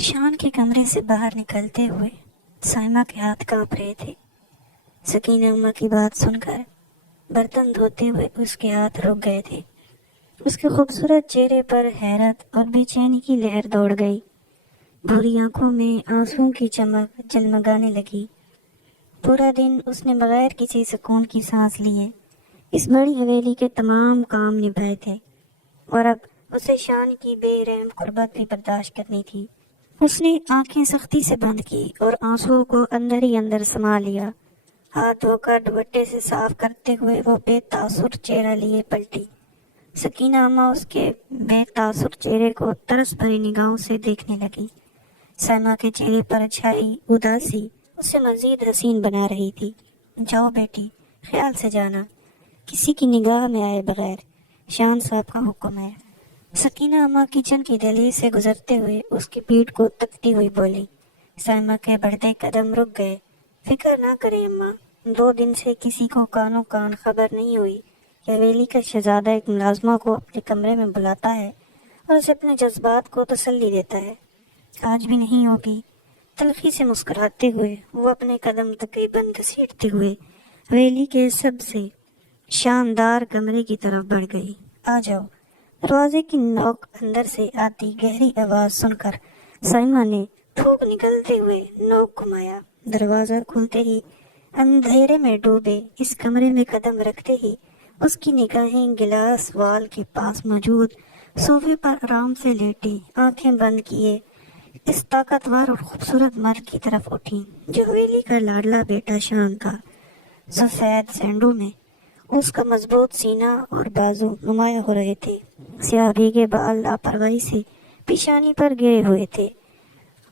شان کے کمرے سے باہر نکلتے ہوئے سائمہ کے ہاتھ کانپ رہے تھے۔ سکینہ اماں کی بات سن کر برتن دھوتے ہوئے اس کے ہاتھ رک گئے تھے۔ اس کے خوبصورت چہرے پر حیرت اور بے چینی کی لہر دوڑ گئی۔ بھوری آنکھوں میں آنسوؤں کی چمک جلمگانے لگی۔ پورا دن اس نے بغیر کسی سکون کی سانس لیے اس بڑی حویلی کے تمام کام نبھائے تھے، اور اب اسے شان کی بے رحم قربت بھی برداشت کرنی تھی۔ اس نے آنکھیں سختی سے بند کی اور آنسوؤں کو اندر ہی اندر سما لیا۔ ہاتھ دھو کر دوپٹے سے صاف کرتے ہوئے وہ بے تاثر چہرہ لیے پلٹی۔ سکینہ اماں اس کے بے تاثر چہرے کو ترس بھری نگاہوں سے دیکھنے لگی۔ سائمہ کے چہرے پر چھائی اداسی اسے مزید حسین بنا رہی تھی۔ جاؤ بیٹی، خیال سے جانا، کسی کی نگاہ میں آئے بغیر، شان صاحب کا حکم ہے۔ سکینہ اماں کچن کی دہلیز سے گزرتے ہوئے اس کی پیٹھ کو تکتی ہوئی بولی۔ سائمہ کے بڑھتے قدم رک گئے۔ فکر نہ کریں اماں، 2 دن سے کسی کو کانوں کان خبر نہیں ہوئی کہ حویلی کا شہزادہ ایک ملازمہ کو اپنے کمرے میں بلاتا ہے اور اسے اپنے جذبات کو تسلی دیتا ہے۔ آج بھی نہیں ہوگی۔ تلخی سے مسکراتے ہوئے وہ اپنے قدم تقریباً گھسیٹتے ہوئے حویلی کے سب سے شاندار کمرے کی طرف بڑھ گئی۔ آ جاؤ۔ دروازے کی نوک اندر سے آتی گہری آواز سن کر سائمہ نے تھوک نکلتے ہوئے نوک گھمایا۔ دروازہ کھلتے ہی اندھیرے میں ڈوبے اس کمرے میں قدم رکھتے ہی اس کی نگاہیں گلاس وال کے پاس موجود صوفے پر آرام سے لیٹی آنکھیں بند کیے اس طاقتور اور خوبصورت مرد کی طرف اٹھی جو حویلی کا لاڈلا بیٹا شان تھا۔ سفید سینڈو میں اس کا مضبوط سینہ اور بازو نمایاں ہو رہے تھے۔ سیاہ بھیگے بال لاپرواہی سے پیشانی پر گرے ہوئے تھے۔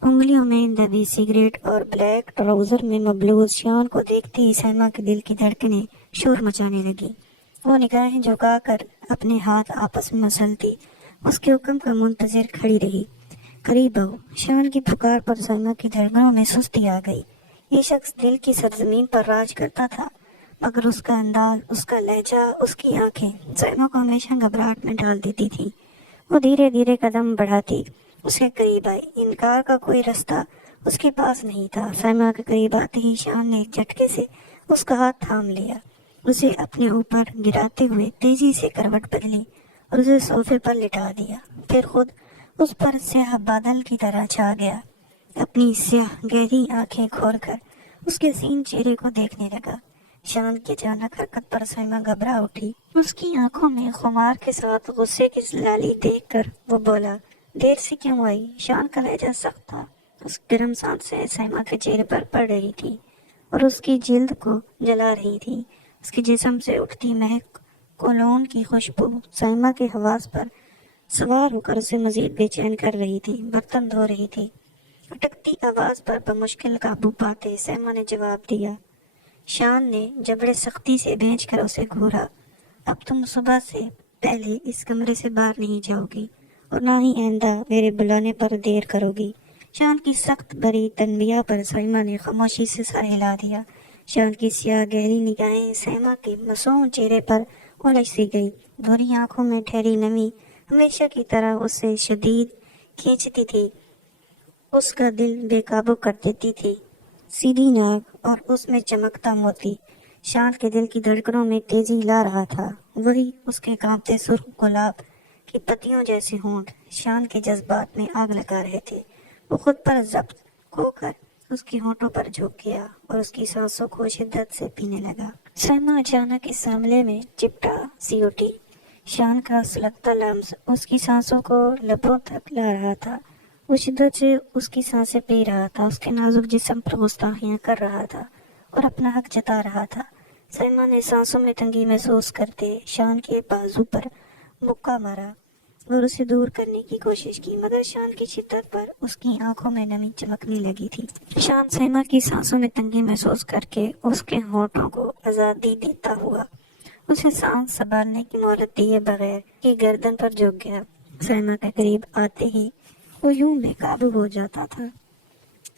انگلیوں میں دبی سگریٹ اور بلیک ٹراؤزر میں مبلوز شان کو دیکھتے ہی سائمہ کے دل کی دھڑکنیں شور مچانے لگی۔ وہ نگاہیں جھکا کر اپنے ہاتھ آپس میں مسلتی اس کے حکم کا منتظر کھڑی رہی۔ قریب آؤ۔ شان کی پکار پر سائمہ کی دھڑکنوں میں سستی آ گئی۔ یہ شخص دل کی سرزمین پر راج کرتا تھا، مگر اس کا انداز، اس کا لہجہ، اس کی آنکھیں سائمہ کو ہمیشہ گھبراہٹ میں ڈال دیتی تھی۔ وہ دھیرے دھیرے قدم بڑھاتی اس کے قریب آئی۔ انکار کا کوئی رستہ اس کے پاس نہیں تھا۔ سائمہ کے قریب آتے ہی شان نے ایک جھٹکے سے اس کا ہاتھ تھام لیا، اسے اپنے اوپر گراتے ہوئے تیزی سے کروٹ بدلی اور اسے صوفے پر لٹا دیا، پھر خود اس پر سیاہ بادل کی طرح چھا گیا۔ اپنی سیاہ گہری آنکھیں کھول کر اس کے حسین چہرے کو دیکھنے لگا۔ شان کی اچانک حرکت پر سائمہ گھبرا اٹھی۔ اس کی آنکھوں میں خمار کے ساتھ غصے کی لالی دیکھ کر وہ بولا، دیر سے کیوں آئی؟ شان کا لہجہ سخت تھا۔ اس گرم سانسیں سائمہ کے چہرے پر پڑ رہی تھی اور اس کی جلد کو جلا رہی تھی۔ اس کے جسم سے اٹھتی مہک کولون کی خوشبو سائمہ کے حواس پر سوار ہو کر اسے مزید بے چین کر رہی تھی۔ برتن دھو رہی تھی۔ اٹکتی آواز پر بمشکل قابو پاتے سائمہ نے جواب دیا۔ شان نے جبڑے سختی سے بھینچ کر اسے گھورا۔ اب تم صبح سے پہلے اس کمرے سے باہر نہیں جاؤ گی اور نہ ہی آئندہ میرے بلانے پر دیر کرو گی۔ شان کی سخت بری تنبیہ پر سائمہ نے خاموشی سے سر ہلا دیا۔ شان کی سیاہ گہری نگاہیں سائمہ کے معصوم چہرے پر الجھ سی گئی۔ بھوری آنکھوں میں ٹھہری نمی ہمیشہ کی طرح اسے شدید کھینچتی تھی، اس کا دل بے قابو کر دیتی تھی۔ سیدھی ناک اور اس میں چمکتا موتی شان کے دل کی دھڑکنوں میں تیزی لا رہا تھا۔ وہی اس کے کانپتے سرخ گلاب کی پتیوں جیسے ہونٹ شان کے جذبات میں آگ لگا رہے تھے۔ وہ خود پر ضبط کھو کر اس کے ہونٹوں پر جھک گیا اور اس کی سانسوں کو شدت سے پینے لگا۔ سائمہ اچانک اس معاملے میں چپٹا سی اٹھی۔ شان کا سلگتا لمس اس کی سانسوں کو لبوں تک لا رہا تھا۔ وہ شدت سے اس کی سانسیں پی رہا تھا، اس کے نازک جسم پر گستاخیاں کر رہا تھا اور اپنا حق جتا رہا تھا۔ سائمہ نے سانسوں میں تنگی محسوس کرتے شان کے بازو پر مکہ مارا اور اسے دور کرنے کی کوشش کی، مگر شان کی شدت پر اس کی آنکھوں میں نمی چمکنے لگی تھی۔ شان سائمہ کی سانسوں میں تنگی محسوس کر کے اس کے ہونٹوں کو آزادی دیتا ہوا اسے سانس سنبھالنے کی مہلت دیے بغیر کی گردن پر جھک گیا۔ سائمہ کے قریب آتے ہی وہ یوں بے قابو ہو جاتا تھا۔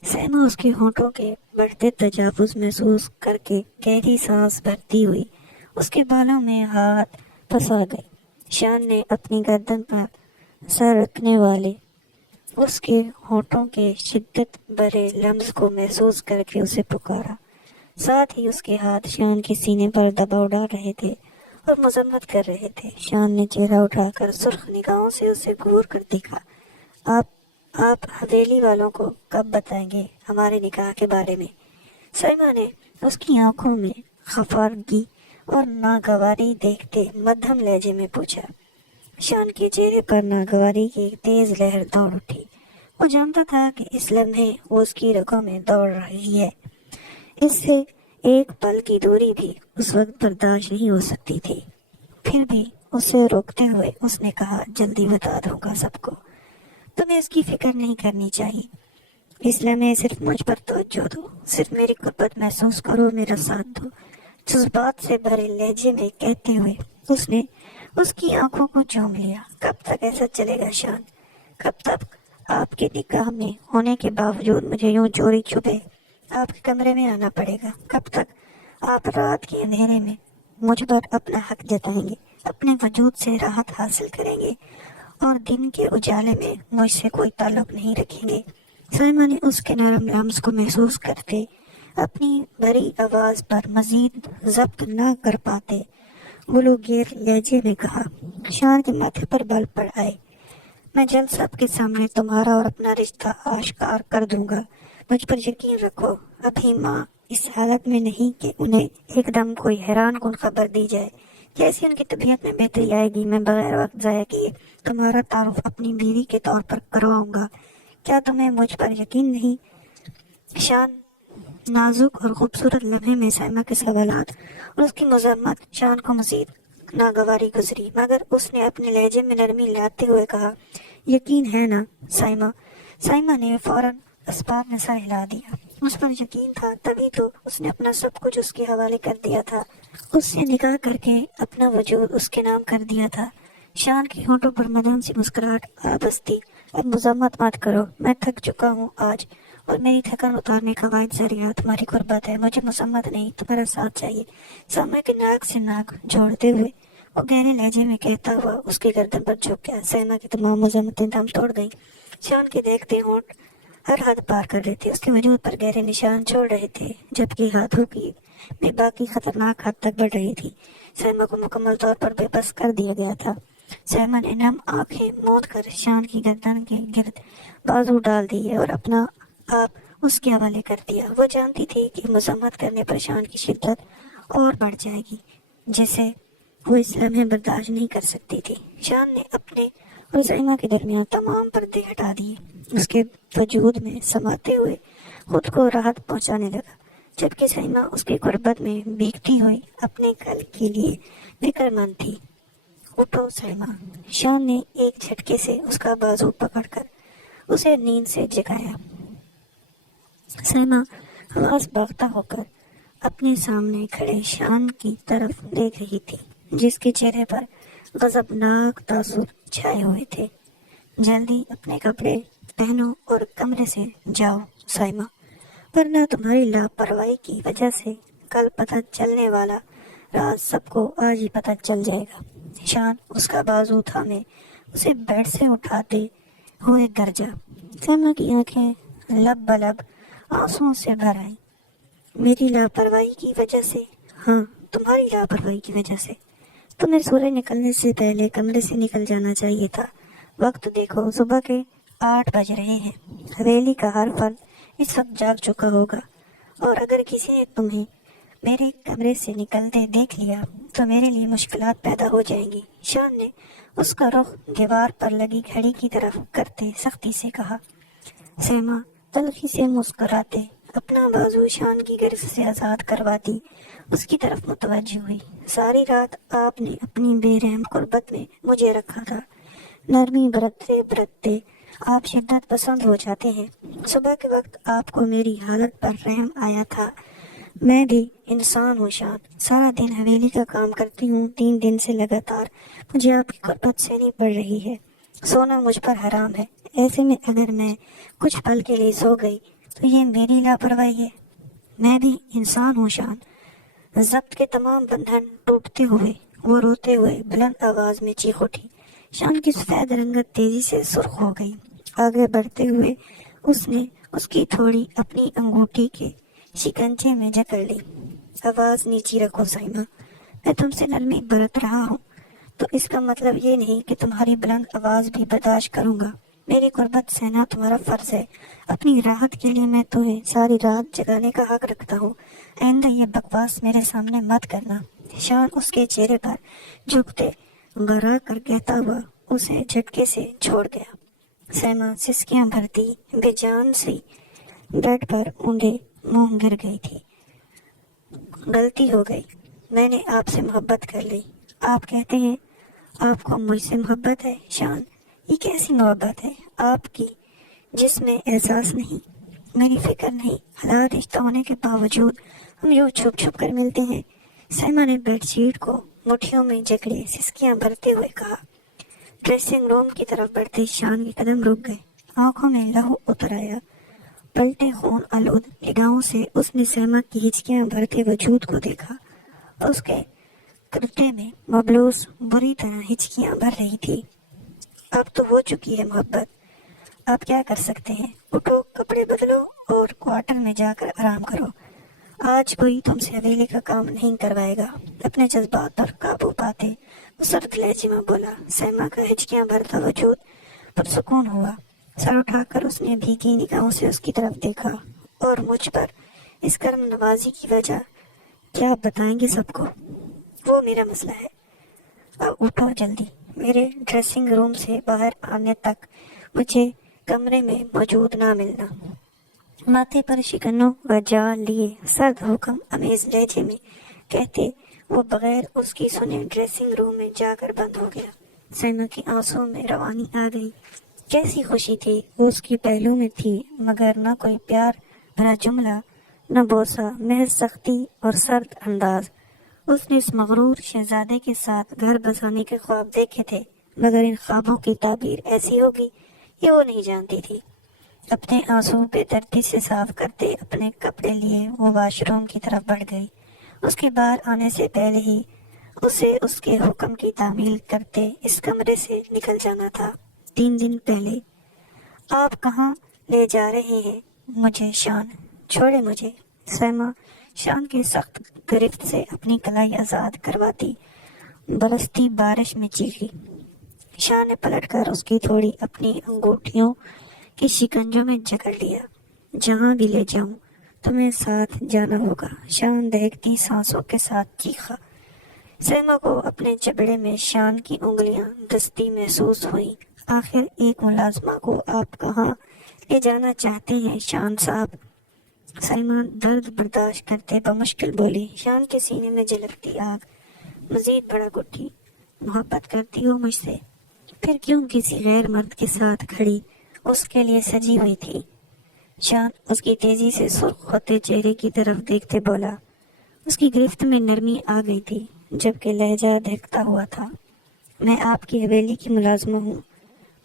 سائمہ اس کے ہونٹوں کے بڑھتے تجاوز محسوس کر کے گہری سانس بھرتی ہوئی اس کے بالوں میں ہاتھ پھنسا گئی۔ شان نے اپنی گردن پر سر رکھنے والے اس کے ہونٹوں کے شدت بھرے لمس کو محسوس کر کے اسے پکارا۔ ساتھ ہی اس کے ہاتھ شان کے سینے پر دباؤ ڈال رہے تھے اور مذمت کر رہے تھے۔ شان نے چہرہ اٹھا کر سرخ نگاہوں سے اسے گھور کر دیکھا۔ آپ حویلی والوں کو کب بتائیں گے ہمارے نکاح کے بارے میں؟ سائمہ نے اس کی آنکھوں میں خفارگی اور ناگواری دیکھتے مدھم لہجے میں پوچھا۔ شان کے چہرے پر ناگواری کی ایک تیز لہر دوڑ اٹھی۔ وہ جانتا تھا کہ اس لمحے وہ اس کی رگوں میں دوڑ رہی ہے۔ اس سے ایک پل کی دوری بھی اس وقت برداشت نہیں ہو سکتی تھی۔ پھر بھی اسے روکتے ہوئے اس نے کہا، جلدی بتا دوں گا سب کو۔ تمہیں اس کی فکر نہیں کرنی چاہیے۔ اس لمحے صرف مجھ پر توجہ دو، صرف میری قربت محسوس کرو، میرا ساتھ دو۔ جذبات سے بھرے لہجے میں کہتے ہوئے اس نے اس کی آنکھوں کو چوم لیا۔ کب تک ایسا چلے گا شان؟ کب تک آپ کے نکاح میں ہونے کے باوجود مجھے یوں چوری چھپے آپ کے کمرے میں آنا پڑے گا؟ کب تک آپ رات کے اندھیرے میں مجھ پر اپنا حق جتائیں گے، اپنے وجود سے راحت حاصل کریں گے اور دن کے اجالے میں مجھ سے کوئی تعلق نہیں رکھیں گے؟ سائمہ نے اس کے نرم لمس کو محسوس کرتے اپنی بھری آواز پر مزید ضبط نہ کر پاتے گلوگیر لہجے میں کہا، شان کے ماتھے پر بال پڑ آئے۔ میں جلد سب کے سامنے تمہارا اور اپنا رشتہ آشکار کر دوں گا۔ مجھ پر یقین رکھو، ابھی ماں اس حالت میں نہیں کہ انہیں ایک دم کوئی حیران کن خبر دی جائے۔ جیسی ان کی طبیعت میں بہتری آئے گی، میں بغیر وقت ضائع کیے تمہارا تعارف اپنی بیوی کے طور پر کرواؤں گا۔ کیا تمہیں مجھ پر یقین نہیں؟ شان نازک اور خوبصورت لمحے میں سائمہ کے سوالات اور اس کی مذمت شان کو مزید ناگواری گزری، مگر اس نے اپنے لہجے میں نرمی لاتے ہوئے کہا، یقین ہے نا سائمہ؟ سائمہ نے فوراً اسباب میں سر ہلا دیا۔ اس پر یقین تھا، تبھی تو اس نے اپنا سب کچھ اس کے حوالے کر دیا تھا، اس سے نکاح کر کے اپنا وجود اس کے نام کر دیا تھا۔ شان کے ہونٹوں پر مدھم سی مسکراہٹ آ بستی۔ اب مذمت مت کرو، میں تھک چکا ہوں آج، اور میری تھکن اتارنے کا واحد ذریعہ تمہاری قربت ہے۔ مجھے مذمت نہیں، تمہارا ساتھ چاہیے۔ سائمہ کے ناک سے ناک جوڑتے ہوئے وہ گہرے لہجے میں کہتا ہوا اس کی گردن پر جھک گیا۔ سائمہ کی تمام مذمتیں دم توڑ گئیں۔ شان کے دیکھتے ہونٹ ہر حد پار کر رہے تھے، اس کے وجود پر گہرے نشان چھوڑ رہے تھے، جبکہ ہاتھوں کی بے باکی خطرناک حد تک بڑھ رہی تھی۔ سائمہ کو مکمل طور پر بے بس کر دیا گیا تھا۔ سائمہ نے نم آنکھیں موند کر شان کی گردن کے گرد بازو ڈال دیے اور اپنا آپ اس کے حوالے کر دیا۔ وہ جانتی تھی کہ مذمت کرنے پر شان کی شدت اور بڑھ جائے گی، جسے وہ اس لمحے برداشت نہیں کر سکتی تھی۔ شان نے اپنے اور سائمہ کے درمیان تمام پردے ہٹا دیے، اس کے وجود میں سماتے ہوئے خود کو راحت پہنچانے لگا، جبکہ سائمہ اس کی قربت میں بھیگتی ہوئی اپنے کل کے لیے فکر مند تھی۔ اٹھو سائمہ، شان نے ایک جھٹکے سے اس کا بازو پکڑ کر اسے نیند سے جگایا۔ سائمہ حواس باختہ ہو کر اپنے سامنے کھڑے شان کی طرف دیکھ رہی تھی، جس کے چہرے پر غضبناک تاثر چھائے ہوئے تھے۔ جلدی اپنے کپڑے پہنو اور کمرے سے جاؤ سائمہ، ورنہ تمہاری لاپرواہی کی وجہ سے کل پتہ چلنے والا راز سب کو آج ہی پتہ چل جائے گا۔ شان اس کا بازو تھامے اسے بیڈ سے اٹھاتے ہوئے گرجا۔ سائمہ کی آنکھیں لب بلب آنسوؤں سے بھر آئیں۔ میری لاپرواہی کی وجہ سے؟ ہاں، تمہاری لاپرواہی کی وجہ سے۔ تمہیں سورج نکلنے سے پہلے کمرے سے نکل جانا چاہیے تھا۔ وقت دیکھو، صبح کے 8 بج رہے ہیں۔ حویلی کا ہر فرد اس وقت جاگ چکا ہوگا، اور اگر کسی نے تمہیں میرے کمرے سے نکلتے دیکھ لیا تو میرے لیے مشکلات پیدا ہو جائیں گی۔ شان نے اس کا رخ دیوار پر لگی گھڑی کی طرف کرتے سختی سے کہا۔ سائمہ تلخی سے مسکراتے اپنا بازو شان کی گرفت سے آزاد کرواتی اس کی طرف متوجہ ہوئی۔ ساری رات آپ نے اپنی بے رحم قربت میں مجھے رکھا تھا، نرمی برتتے برتتے آپ شدت پسند ہو جاتے ہیں۔ صبح کے وقت آپ کو میری حالت پر رحم آیا تھا۔ میں بھی انسان ہوں شان، سارا دن حویلی کا کام کرتی ہوں، 3 دن سے لگاتار مجھے آپ کی قربت سہنی پڑ رہی ہے، سونا مجھ پر حرام ہے۔ ایسے میں اگر میں کچھ پل کے لیے سو گئی تو یہ میری لاپرواہی ہے۔ میں بھی انسان ہوں شان۔ ضبط کے تمام بندھن ٹوٹتے ہوئے وہ روتے ہوئے بلند آواز میں چیخ اٹھی۔ شان کی سفید رنگت تیزی سے سرخ ہو گئی۔ آگے بڑھتے ہوئے اس نے اس کی تھوڑی اپنی انگوٹھی کے شکنجے میں جکڑ لی۔ آواز نیچی رکھو سائمہ، میں تم سے نرمی برت رہا ہوں تو اس کا مطلب یہ نہیں کہ تمہاری بلند آواز بھی برداشت کروں گا۔ میری قربت سہنا تمہارا فرض ہے۔ اپنی راحت کے لیے میں تمہیں ساری رات جگانے کا حق رکھتا ہوں۔ آئندہ یہ بکواس میرے سامنے مت کرنا۔ شان اس کے چہرے پر جھکتے برا کر کہتا ہوا اسے جھٹکے سے چھوڑ گیا۔ سائمہ سسکیاں بھرتی بے جان سی بیڈ پر اونڈے منہ گر گئی تھی۔ غلطی ہو گئی، میں نے آپ سے محبت کر لی۔ آپ کہتے ہیں آپ کو مجھ سے محبت ہے؟ شان، یہ کیسی محبت ہے آپ کی جس میں احساس نہیں، میری فکر نہیں؟ حالات رشتہ ہونے کے باوجود ہم یوں چھپ چھپ کر ملتے ہیں۔ سائمہ نے بیڈ شیٹ کو مٹھیوں میں جکڑے سسکیاں بھرتے ہوئے کہا۔ ڈریسنگ روم کی طرف بڑھتے شان کے قدم رک گئے، آنکھوں میں لہو اتر آیا۔ پلٹے خون آلود نگاہوں سے اس نے سائمہ کی ہچکیاں بھرتے وجود کو دیکھا۔ اس کے کرتے میں مبلوس بری طرح ہچکیاں بھر رہی تھی۔ اب تو ہو چکی ہے محبت، آپ کیا کر سکتے ہیں؟ اٹھو، کپڑے بدلو اور کوارٹر میں جا کر آرام کرو۔ آج کوئی تم سے حویلی کا کام نہیں کروائے گا۔ اپنے جذبات پر قابو پاتے وہ سرد لہجے میں بولا۔ سائمہ کا ہچکیاں بھرتا وجود پرسکون ہوا۔ سر اٹھا کر اس نے بھیگی نگاہوں سے اس کی طرف دیکھا۔ اور مجھ پر اس کرم نوازی کی وجہ کیا بتائیں گے سب کو؟ وہ میرا مسئلہ ہے۔ اب اٹھو جلدی، میرے ڈریسنگ روم سے باہر آنے تک مجھے کمرے میں موجود نہ ملنا۔ ماتھے پر شکنوں وجا لیے سرد حکم امیز لہجے میں کہتے وہ بغیر اس کی سنے ڈریسنگ روم میں جا کر بند ہو گیا۔ سائمہ کی آنسوں میں روانی آ گئی۔ کیسی خوشی تھی وہ اس کی پہلو میں تھی، مگر نہ کوئی پیار بھرا جملہ، نہ بوسہ، محض سختی اور سرد انداز۔ اس نے اس مغرور شہزادے کے ساتھ گھر بسانے کے خواب دیکھے تھے، مگر ان خوابوں کی تعبیر ایسی ہوگی یہ وہ نہیں جانتی تھی۔ اپنے آنسو بے دردی سے صاف کرتے اپنے کپڑے لیے وہ واش روم کی طرف بڑھ گئی۔ اس کے باہر آنے سے پہلے ہی اسے اس کے حکم کی تعمیل کرتے اس کمرے سے نکل جانا تھا۔ 3 دن پہلے۔ آپ کہاں لے جا رہے ہیں مجھے شان؟ چھوڑے مجھے۔ سائمہ شان کے سخت گرفت سے اپنی کلائی آزاد کرواتی برستی بارش میں چیخی۔ شان نے پلٹ کر اس کی تھوڑی اپنی انگوٹھیوں کے شکنجوں میں جکڑ لیا۔ جہاں بھی لے جاؤں تمہیں ساتھ جانا ہوگا، شان دہکتی سانسوں کے ساتھ چیخا۔ سائمہ کو اپنے جبڑے میں شان کی انگلیاں دستی محسوس ہوئیں۔ آخر ایک ملازمہ کو آپ کہاں لے جانا چاہتے ہیں شان صاحب؟ سائمہ درد برداشت کرتے بمشکل بولی۔ شان کے سینے میں جلکتی آگ مزید بڑا اٹھی۔ محبت کرتی ہو مجھ سے؟ پھر کیوں کسی غیر مرد کے ساتھ کھڑی اس کے لیے سجی ہوئی تھی؟ شان اس کی تیزی سے سرخ ہوتے چہرے کی طرف دیکھتے بولا۔ اس کی گرفت میں نرمی آ گئی تھی جبکہ لہجہ دہکتا ہوا تھا۔ میں آپ کی حویلی کی ملازمہ ہوں،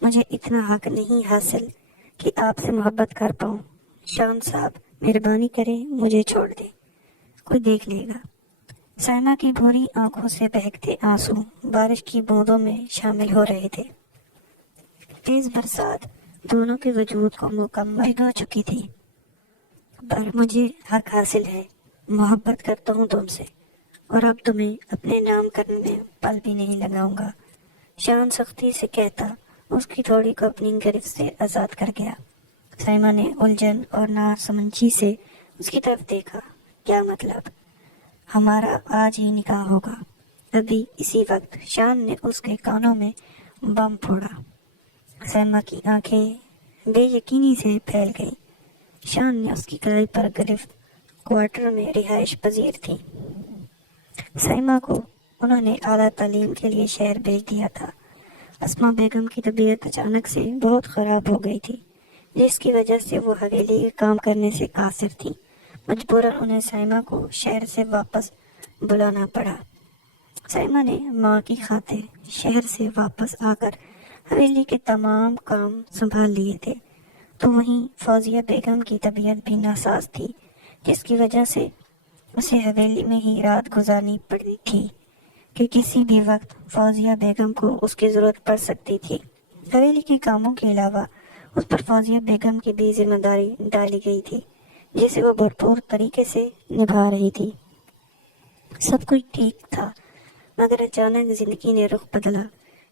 مجھے اتنا حق نہیں حاصل کہ آپ سے محبت کر پاؤں۔ شان صاحب مہربانی کریں مجھے چھوڑ دیں، کوئی دیکھ لے گا۔ سائمہ کی بھوری آنکھوں سے بہکتے آنسو بارش کی بوندوں میں شامل ہو رہے تھے۔ تیز برسات دونوں کے وجود کو مکمل بھگو چکی تھی۔ پر مجھے حق حاصل ہے، محبت کرتا ہوں تم سے، اور اب تمہیں اپنے نام کرنے میں پل بھی نہیں لگاؤں گا۔ شان سختی سے کہتا اس کی تھوڑی کو اپنی گرفت سے آزاد کر گیا۔ سائمہ نے الجھن اور ناسمجھی سے اس کی طرف دیکھا۔ کیا مطلب؟ ہمارا آج ہی نکاح ہوگا۔ ابھی اسی وقت شان نے اس کے کانوں میں بم پھوڑا۔ سائمہ کی آنکھیں بے یقینی سے پھیل گئیں۔ شان نے اس کی کلائی پر گرفت کوارٹر میں رہائش پذیر تھی۔ سائمہ کو انہوں نے اعلیٰ تعلیم کے لیے شہر بھیج دیا تھا۔ اسما بیگم کی طبیعت اچانک سے بہت خراب ہو گئی تھی، جس کی وجہ سے وہ حویلی کے کام کرنے سے قاصر تھی۔ مجبوراً انہیں سائمہ کو شہر سے واپس بلانا پڑا۔ سائمہ نے ماں کی خاطر شہر سے واپس آ کر حویلی کے تمام کام سنبھال لیے تھے، تو وہیں فوزیہ بیگم کی طبیعت بھی ناساز تھی، جس کی وجہ سے اسے حویلی میں ہی رات گزارنی پڑی تھی کہ کسی بھی وقت فوزیہ بیگم کو اس کی ضرورت پڑ سکتی تھی۔ حویلی کے کاموں کے علاوہ اس پر فوزیہ بیگم کی بھی ذمہ داری ڈالی گئی تھی جسے وہ بھرپور طریقے سے نبھا رہی تھی۔ سب کچھ ٹھیک تھا، مگر اچانک زندگی نے رخ بدلا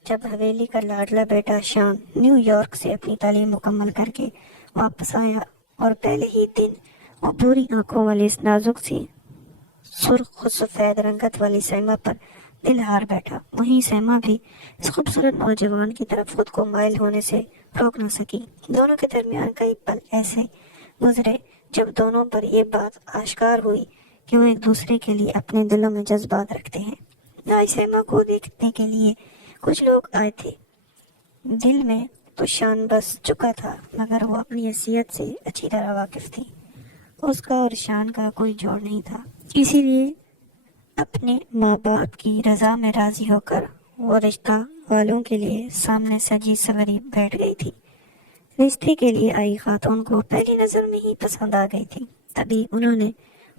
جب حویلی کا لاڈلا بیٹا شان نیو یارک سے اپنی تعلیم مکمل کر کے واپس آیا، اور پہلے ہی دن وہ بری آنکھوں والی اس نازک سی سرخ و سفید رنگت والی سیما پر دل ہار بیٹھا۔ وہیں سیما بھی اس خوبصورت نوجوان کی طرف خود کو مائل ہونے سے روک نہ سکی۔ دونوں کے درمیان کئی پل ایسے گزرے جب دونوں پر یہ بات آشکار ہوئی کہ وہ ایک دوسرے کے لیے اپنے دلوں میں جذبات رکھتے ہیں۔ آج سیما کو دیکھنے کے لیے کچھ لوگ آئے تھے۔ دل میں تو شان بس چکا تھا، مگر وہ اپنی حیثیت سے اچھی طرح واقف تھی۔ اس کا اور شان کا کوئی جوڑ نہیں تھا، اسی لیے اپنے ماں باپ کی رضا میں راضی ہو کر وہ رشتہ والوں کے لیے سامنے سجی سوری بیٹھ گئی تھی۔ رشتے کے لیے آئی خاتون کو پہلی نظر میں ہی پسند آ گئی تھی، تبھی انہوں نے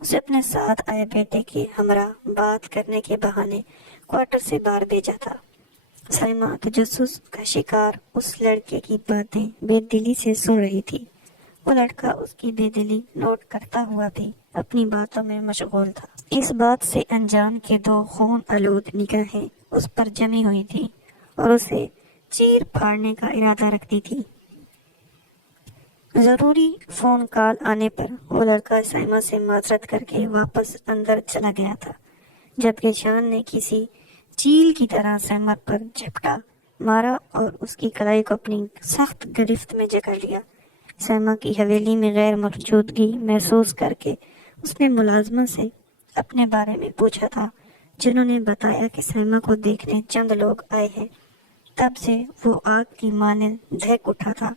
اسے اپنے ساتھ آئے بیٹے کے ہمراہ بات کرنے کے بہانے کوارٹر سے باہر بھیجا تھا۔ سائمہ تجسس کا شکار اس لڑکے کی باتیں بے دلی سے سن رہی تھی۔ وہ لڑکا اس کی بے دلی نوٹ کرتا ہوا بھی اپنی باتوں میں مشغول تھا۔ اس بات سے انجان کے دو خون آلود نگاہیں اس پر جمی ہوئی تھی اور اسے چیر پھاڑنے کا ارادہ رکھتی تھی۔ ضروری فون کال آنے پر وہ لڑکا سائمہ سے معذرت کر کے واپس اندر چلا گیا تھا، جبکہ شان نے کسی چیل کی طرح سائمہ پر جھپٹا مارا اور اس کی کلائی کو اپنی سخت گرفت میں جکڑ لیا۔ سائمہ کی حویلی میں غیر موجودگی محسوس کر کے اس نے ملازمہ سے اپنے بارے میں پوچھا تھا، جنہوں نے بتایا کہ سائمہ کو دیکھنے چند لوگ آئے ہیں۔ تب سے وہ آگ کی مانند دہک اٹھا تھا۔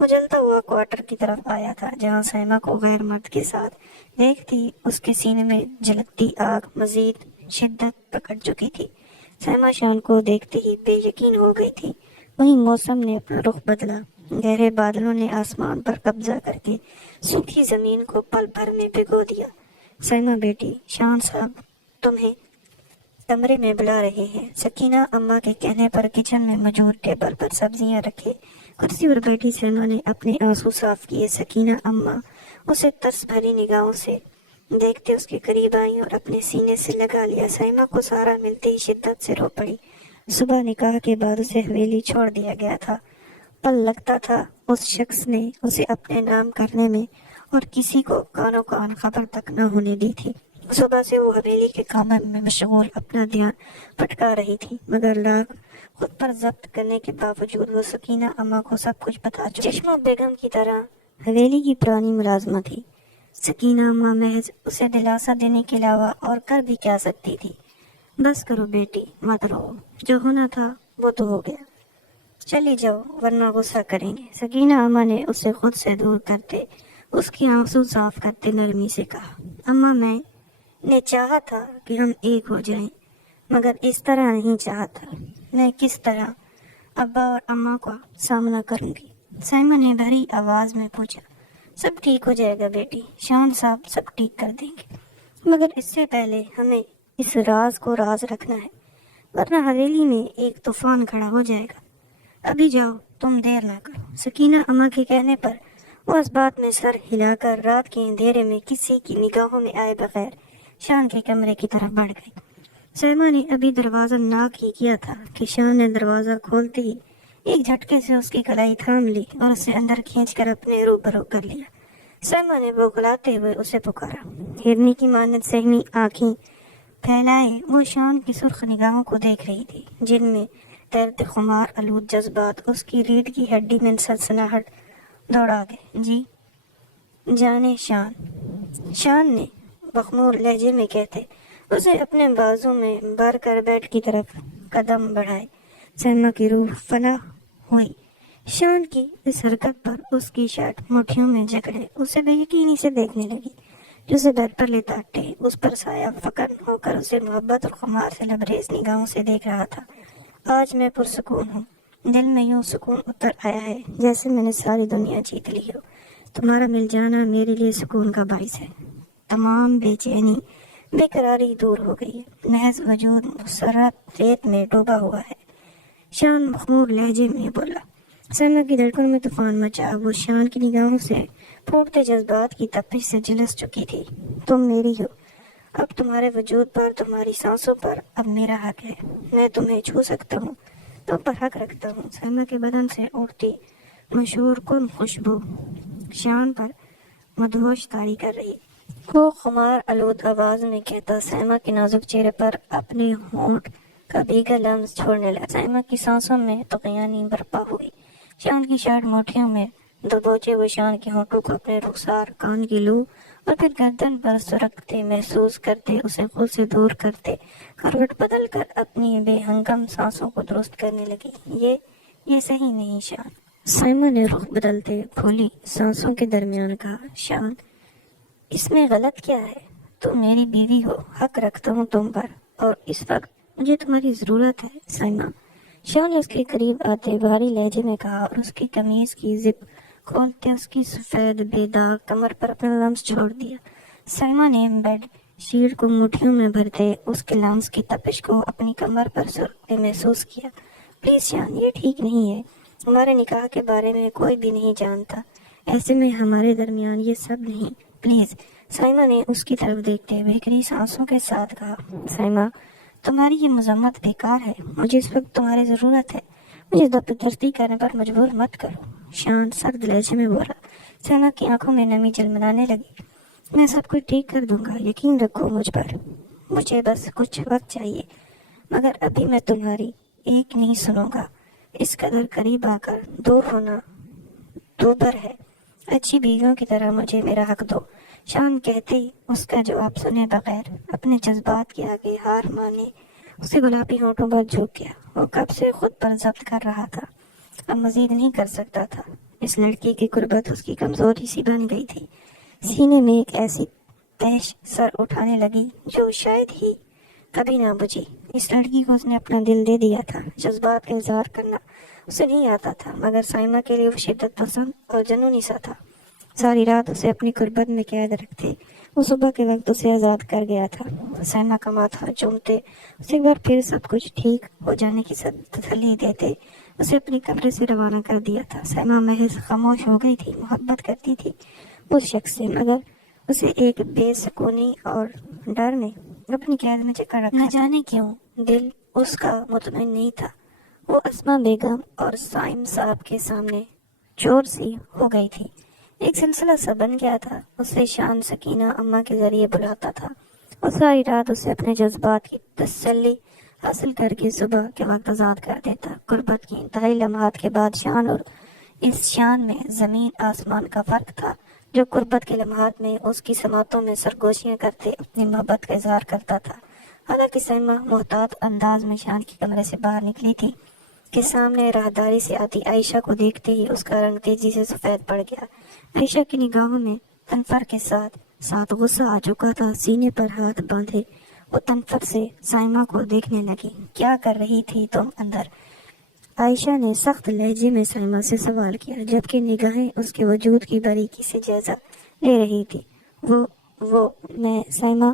وہ جلتا ہوا کوارٹر کی طرف آیا تھا، جہاں سائمہ کو غیر مرد کے ساتھ دیکھتی اس کے سینے میں جلکتی آگ مزید شدت پکڑ چکی تھی۔ سائمہ شان کو دیکھتے ہی بے یقین ہو گئی تھی۔ وہیں موسم نے اپنا رخ بدلا، گہرے بادلوں نے آسمان پر قبضہ کر کے سوکھی زمین کو پل بھر میں بھگو دیا۔ سائمہ بیٹی، شان صاحب تمہیں کمرے میں بلا رہے ہیں۔ سکینہ اماں کے کہنے پر کچن میں موجود ٹیبل پر سبزیاں رکھے کرسی پر بیٹھی سائمہ نے اپنے آنسو صاف کیے۔ سکینہ اماں اسے ترس بھری نگاہوں سے دیکھتے اس کے قریب آئیں اور اپنے سینے سے لگا لیا۔ سائمہ کو سہارا ملتے ہی شدت سے رو پڑی۔ صبح نکاح کے بعد اسے حویلی چھوڑ دیا گیا تھا، پر لگتا تھا اس شخص نے اسے اپنے نام کرنے میں اور کسی کو کانوں کان خبر تک نہ ہونے دی تھی۔ صبح سے وہ حویلی کے کاموں میں مشغول اپنا دھیان بھٹکا رہی تھی، مگر لاکھ خود پر ضبط کرنے کے باوجود وہ سکینہ اماں کو سب کچھ بتا چکی۔ چشمہ بیگم کی طرح حویلی کی پرانی ملازمہ تھی۔ سکینہ اماں محض اسے دلاسا دینے کے علاوہ اور کر بھی کیا سکتی تھی۔ بس کرو بیٹی، مت رو، جو ہونا تھا وہ تو ہو گیا، چلی جاؤ ورنہ غصہ کریں گے۔ سکینہ اماں نے اسے خود سے دور کرتے اس کی آنسو صاف کرتے نرمی سے کہا، اماں میں نے چاہا تھا کہ ہم ایک ہو جائیں، مگر اس طرح نہیں چاہتا۔ میں کس طرح ابا اور اماں کا سامنا کروں گی؟ سائمہ نے بھری آواز میں پوچھا۔ سب ٹھیک ہو جائے گا بیٹی، شان صاحب سب ٹھیک کر دیں گے، مگر اس سے پہلے ہمیں اس راز کو راز رکھنا ہے، ورنہ حویلی میں ایک طوفان کھڑا ہو جائے گا۔ ابھی جاؤ، تم دیر نہ کرو۔ سکینہ اماں کے کہنے پر وہ اس بات میں سر ہلا کر رات کے اندھیرے میں کسی کی نگاہوں میں آئے بغیر شان کے کمرے کی طرف بڑھ گئی۔ سائمہ نے ابھی دروازہ ناک ہی کیا تھا کہ شان نے دروازہ کھولتے ہی ایک جھٹکے سے اس کی کلائی تھام لی اور اسے اندر کھینچ کر اپنے روبرو کر لیا۔ سائمہ نے بغلاتے ہوئے اسے پکارا۔ ہرنی کی مانند سہمی آنکھیں پھیلائے وہ شان کی سرخ نگاہوں کو دیکھ رہی تھی، جن میں تیرتے خمار آلود جذبات اس کی ریڑھ کی ہڈی میں سنسناہٹ دوڑا گئے۔ جی جانے شان، شان نے مخمور لہجے میں کہتے اسے اپنے بازو میں بھر کر بیڈ کی طرف قدم بڑھائے۔ سائمہ کی روح فنا ہوئی۔ شان کی اس حرکت پر اس کی شرٹ مٹھیوں میں جکڑے اسے بے یقینی سے دیکھنے لگی، جو اسے بیڈ پر لیٹے اس پر سایہ فکن ہو کر اسے محبت اور خمار سے لبریز نگاہوں سے دیکھ رہا تھا۔ آج میں پرسکون ہوں، دل میں یوں سکون اتر آیا ہے جیسے میں نے ساری دنیا جیت لی ہو۔ تمہارا مل جانا میرے لیے سکون کا باعث ہے۔ تمام بے چینی بے قراری دور ہو گئی ہے، محض وجود مسرت ریت میں ڈوبا ہوا ہے۔ شان مخمور لہجے میں بولا۔ سائمہ کی دھڑکنوں میں طوفان مچا، وہ شان کی نگاہوں سے پھوٹتے جذبات کی تپش سے جھلس چکی تھی۔ تم میری ہو، اب تمہارے وجود پر، تمہاری سانسوں پر اب میرا حق ہے، میں تمہیں چھو سکتا ہوں، تم پر حق رکھتا ہوں۔ سائمہ کے بدن سے اٹھتی مشہور کن خوشبو شان پر مدہوش طاری کر رہی۔ وہ خمار آلود آواز میں کہتا سائمہ کے نازک چہرے پر اپنے ہونٹ کا بھیگا لمس چھوڑنے لگا۔ سائمہ کی سانسوں میں طغیانی برپا ہوئی۔ شان کی شرٹ مٹھیوں میں دبوچے وہ شان کے ہونٹوں کو اپنے رخسار، کان کی لو اور پھر گردن پر سرکتے محسوس کرتے، اسے خود سے دور کرتے، کروٹ بدل کر اپنی بے ہنگم سانسوں کو درست کرنے لگی۔ یہ صحیح نہیں شان۔ سائمہ نے رخ بدلتے کھولی سانسوں کے درمیان کہا، شان اس میں غلط کیا ہے؟ تم میری بیوی ہو، حق رکھتا ہوں تم پر، اور اس وقت مجھے تمہاری ضرورت ہے سائمہ۔ شان نے اس کے قریب آتے بھاری لہجے میں کہا اور اس کی قمیض کی زپ کھولتے اس کی سفید بے داغ کمر پر اپنا لمس چھوڑ دیا۔ سائمہ نے بیڈ شیٹ کو مٹھیوں میں بھرتے اس کے لمس کی تپش کو اپنی کمر پر سرکتے محسوس کیا۔ پلیز شان، یہ ٹھیک نہیں ہے، ہمارے نکاح کے بارے میں کوئی بھی نہیں جانتا، ایسے میں ہمارے درمیان یہ سب نہیں، پلیز۔ سائمہ نے اس کی طرف دیکھتے بھیگری سانسوں کے ساتھ کہا، سائمہ تمہاری یہ مذمت بیکار ہے، مجھے اس وقت تمہاری ضرورت ہے، مجھے زبردستی کرنے پر مجبور مت کرو۔ شان سرد لہجے میں بولا۔ سائمہ کی آنکھوں میں نمی جلملانے لگی۔ میں سب کچھ ٹھیک کر دوں گا، یقین رکھو مجھ پر، مجھے بس کچھ وقت چاہیے، مگر ابھی میں تمہاری ایک نہیں سنوں گا، اس قدر قریب آ کر دور ہونا دوبر ہے، اچھی بیویوں کی طرح مجھے میرا حق دو۔ شان کہتے ہی اس کا جواب سنے بغیر اپنے جذبات کے آگے ہار مانے اس کے گلابی ہونٹوں پر جھک گیا۔ وہ کب سے خود پر ضبط کر رہا تھا، اب مزید نہیں کر سکتا تھا۔ اس لڑکی کی قربت اس کی کمزوری سی بن گئی تھی۔ سینے میں ایک ایسی تیش سر اٹھانے لگی جو شاید ہی کبھی نہ بجھی۔ اس لڑکی کو اس نے اپنا دل دے دیا تھا، جذبات کا اظہار کرنا اسے نہیں آتا تھا، مگر سائمہ کے لیے وہ شدت پسند اور جنونی سا تھا۔ ساری رات اسے اپنی قربت میں قید رکھتے، وہ صبح کے وقت اسے آزاد کر گیا تھا۔ سائمہ کا ماتھا چومتے اسے ایک بار پھر سب کچھ ٹھیک ہو جانے کی تسلی دیتے اسے اپنے کمرے سے روانہ کر دیا تھا۔ سائمہ محض خاموش ہو گئی تھی، محبت کرتی تھی اس شخص سے، مگر اسے ایک بے سکونی اور ڈر نے اپنی قید میں جکڑ رکھا۔ نہ جانے کیوں دل اس کا مطمئن نہیں تھا۔ وہ اسما بیگم اور سائم صاحب کے سامنے چور سی ہو گئی تھی، ایک سلسلہ سا بن گیا تھا۔ اسے شان سکینہ اماں کے ذریعے بلاتا تھا اور ساری رات اسے اپنے جذبات کی تسلی حاصل کر کے صبح کے وقت آزاد کر دیتا۔ قربت کی انتہائی لمحات کے بعد شان اور اس شان میں زمین آسمان کا فرق تھا۔ جو قربت کے لمحات میں اس کی سماعتوں میں سرگوشیاں کرتے اپنی محبت کا اظہار کرتا تھا۔ حالانکہ سائمہ محتاط انداز میں شان کے کمرے سے باہر نکلی تھی کہ سامنے راہداری سے آتی عائشہ کو دیکھتے ہی اس کا رنگ تیزی سے سفید پڑ گیا۔ عائشہ کی نگاہوں میں تنفر کے ساتھ غصہ آ چکا تھا۔ سینے پر ہاتھ باندھے وہ تنفر سے سائمہ کو دیکھنے لگی۔ کیا کر رہی تھی تم اندر؟ عائشہ نے سخت لہجے میں سائمہ سے سوال کیا، جبکہ نگاہیں اس کے وجود کی باریکی سے جائزہ لے رہی تھی۔ میں سائمہ